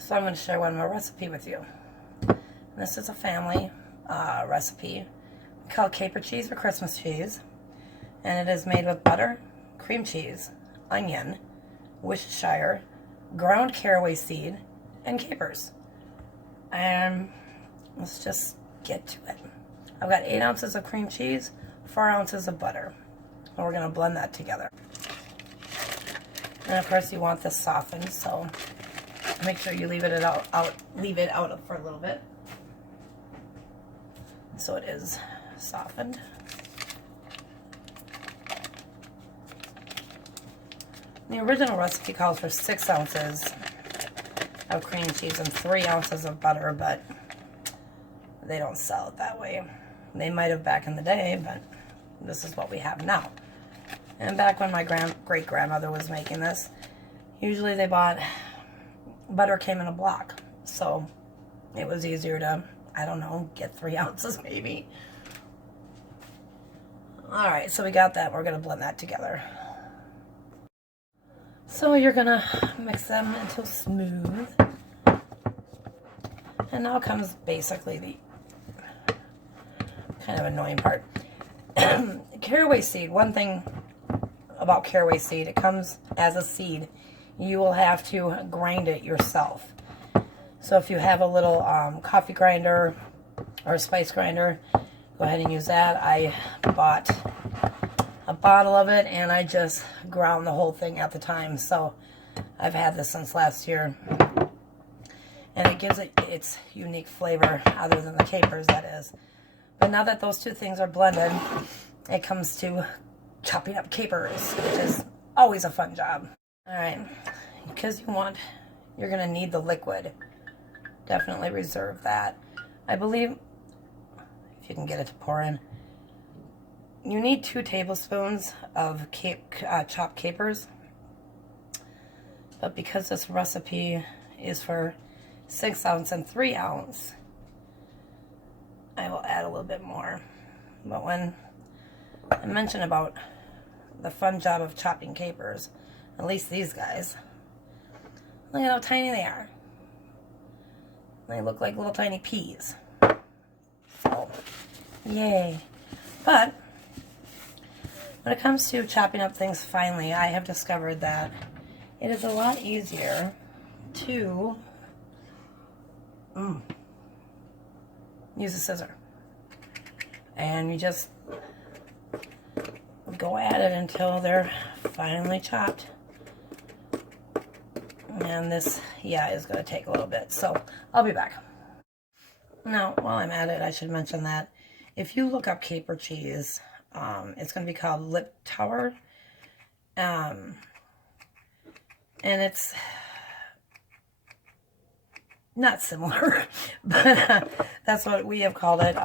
So I'm going to share one more recipe with you. This is a family recipe. We call it caper cheese or Christmas cheese. And it is made with butter, cream cheese, onion, Worcestershire, ground caraway seed, and capers. And let's just get to it. I've got 8 ounces of cream cheese, 4 ounces of butter. And we're going to blend that together. And of course you want this softened, so make sure you leave it out for a little bit. So it is softened. The original recipe calls for 6 ounces of cream cheese and 3 ounces of butter, but they don't sell it that way. They might have back in the day, but this is what we have now. And back when my great-grandmother was making this, usually they bought, butter came in a block, so it was easier to, I don't know, get 3 ounces maybe. Alright, so we got that. We're going to blend that together. So you're going to mix them until smooth. And now comes basically the kind of annoying part. Caraway seed, one thing about caraway seed, it comes as a seed. You will have to grind it yourself. So if you have a little coffee grinder or a spice grinder, go ahead and use that. I bought a bottle of it and I just ground the whole thing at the time. So I've had this since last year. And it gives it its unique flavor, other than the capers, that is. But now that those two things are blended, it comes to chopping up capers, which is always a fun job. Alright, because you're going to need the liquid. Definitely reserve that. I believe, if you can get it to pour in, you need 2 tablespoons of chopped capers. But because this recipe is for 6 ounce and 3 ounce, I will add a little bit more. But when I mentioned about the fun job of chopping capers, at least these guys, look at how tiny they are. They look like little tiny peas. So, yay. But when it comes to chopping up things finely, I have discovered that it is a lot easier to use a scissor. And you just go at it until they're finely chopped. And this, is going to take a little bit. So I'll be back. Now, while I'm at it, I should mention that if you look up caper cheese, it's going to be called Lip Tower. And it's not similar, but that's what we have called it.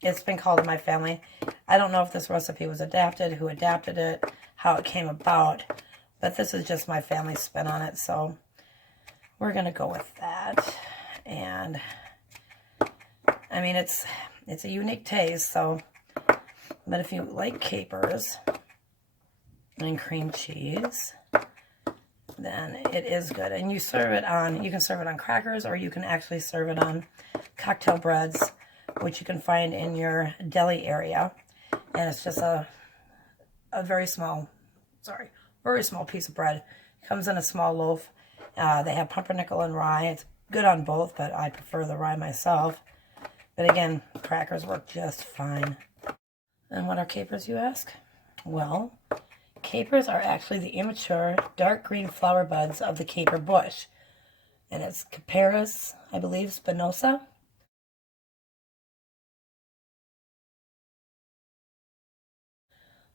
It's been called in my family. I don't know if this recipe was adapted, who adapted it, how it came about, but this is just my family's spin on it, so we're going to go with that. And, I mean, it's a unique taste, so, but if you like capers and cream cheese, then it is good. And you serve it on, you can serve it on crackers, or you can actually serve it on cocktail breads, which you can find in your deli area. And it's just a very small piece of bread. It comes in a small loaf. They have pumpernickel and rye. It's good on both, but I prefer the rye myself. But again, crackers work just fine. And what are capers, you ask? Well, capers are actually the immature, dark green flower buds of the caper bush. And it's Capparis, I believe, spinosa.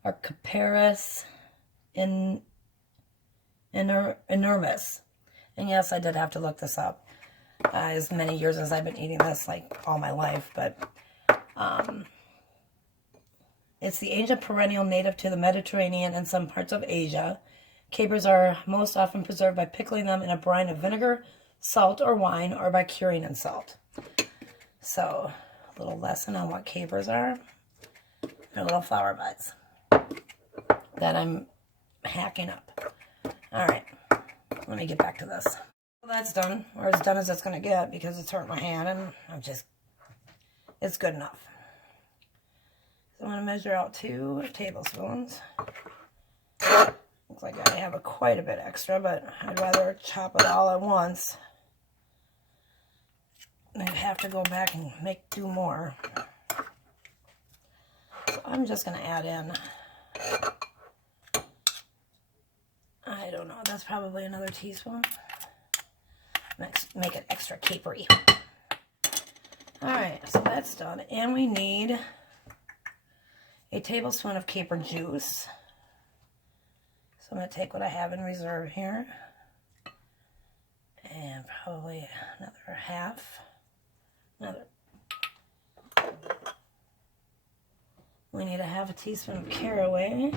Or Capparis enormous. And yes, I did have to look this up. As many years as I've been eating this, like all my life, but it's the ancient perennial native to the Mediterranean and some parts of Asia. Capers are most often preserved by pickling them in a brine of vinegar, salt, or wine, or by curing in salt. So, a little lesson on what capers are. They're little flower buds that I'm hacking up. Alright, let me get back to this. Well, that's done, or as done as it's going to get because it's hurt my hand, and it's good enough. So I'm going to measure out 2 tablespoons. Looks like I have quite a bit extra, but I'd rather chop it all at once than have to go back and do more. So I'm just going to add in, I don't know, that's probably another teaspoon. Make it extra capery. Alright, so that's done. And we need a tablespoon of caper juice. So I'm going to take what I have in reserve here. And probably another half. We need a half a teaspoon of caraway.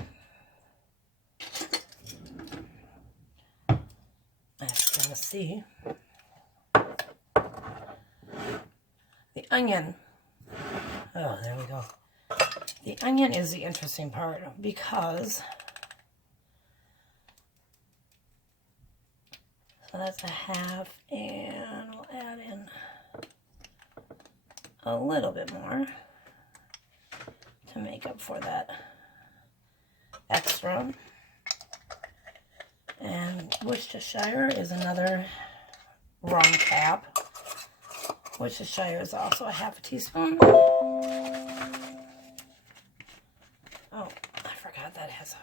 I have to see. The onion. Oh, there we go. The onion is the interesting part because, so that's a half, and we'll add in a little bit more to make up for that extra. And Worcestershire is another wrong cap. Worcestershire is also a half a teaspoon. Oh, I forgot that has a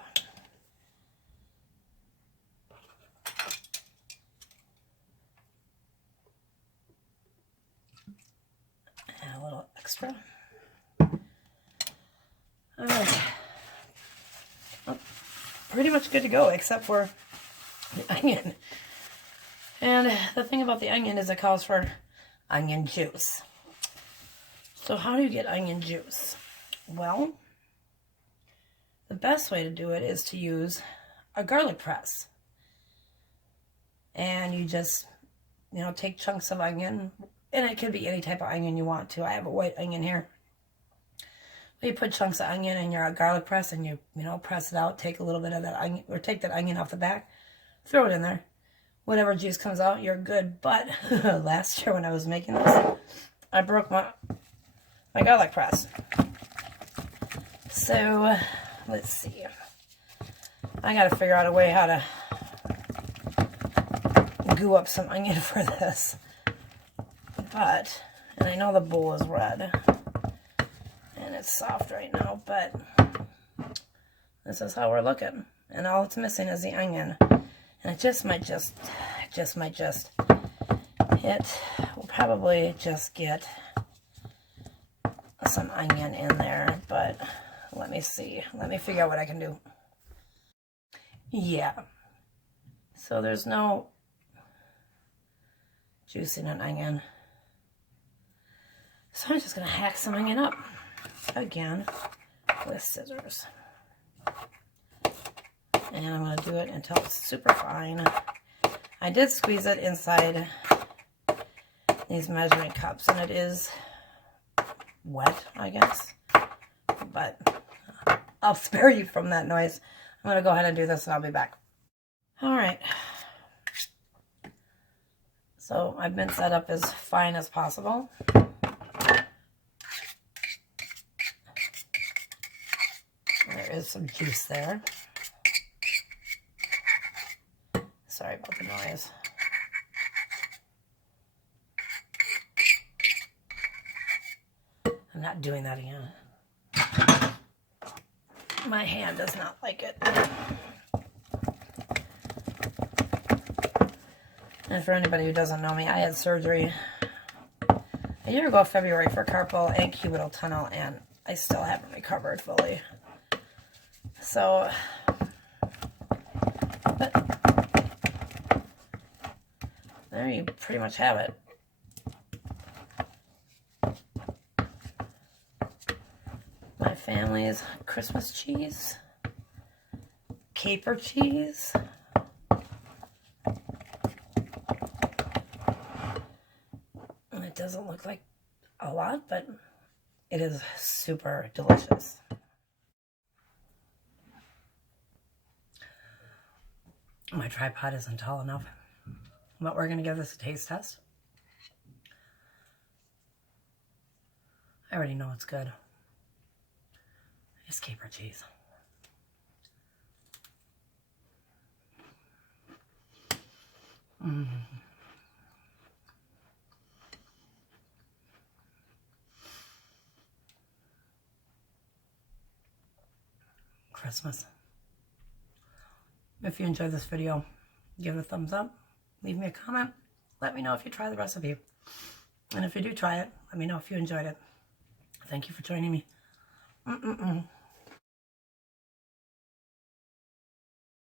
little extra. All right. Well, pretty much good to go, except for the onion. And the thing about the onion is it calls for onion juice. So how do you get onion juice? Well, the best way to do it is to use a garlic press. And you just, take chunks of onion, and it could be any type of onion you want to. I have a white onion here. But you put chunks of onion in your garlic press, and you press it out, take a little bit of that onion, or take that onion off the back, throw it in there. Whatever juice comes out, you're good. But last year when I was making this, I broke my garlic press. So, let's see. I got to figure out a way how to goo up some onion for this. But, and I know the bowl is red. And it's soft right now, but this is how we're looking. And all it's missing is the onion. And it just might we'll probably just get some onion in there, but let me see. Let me figure out what I can do. Yeah. So there's no juice in an onion. So I'm just going to hack some onion up again with scissors. And I'm going to do it until it's super fine. I did squeeze it inside these measuring cups, and it is wet, I guess. But I'll spare you from that noise. I'm going to go ahead and do this, and I'll be back. All right. So I've been set up as fine as possible. There is some juice there. Sorry about the noise. I'm not doing that again. My hand does not like it. And for anybody who doesn't know me, I had surgery a year ago, February, for carpal and cubital tunnel, and I still haven't recovered fully. So, but there you pretty much have it. My family's Christmas cheese, caper cheese, and it doesn't look like a lot, but it is super delicious. My tripod isn't tall enough. But we're going to give this a taste test. I already know it's good. It's caper cheese. Christmas. If you enjoyed this video, give it a thumbs up, leave me a comment, let me know if you try the recipe. And if you do try it, let me know if you enjoyed it. Thank you for joining me.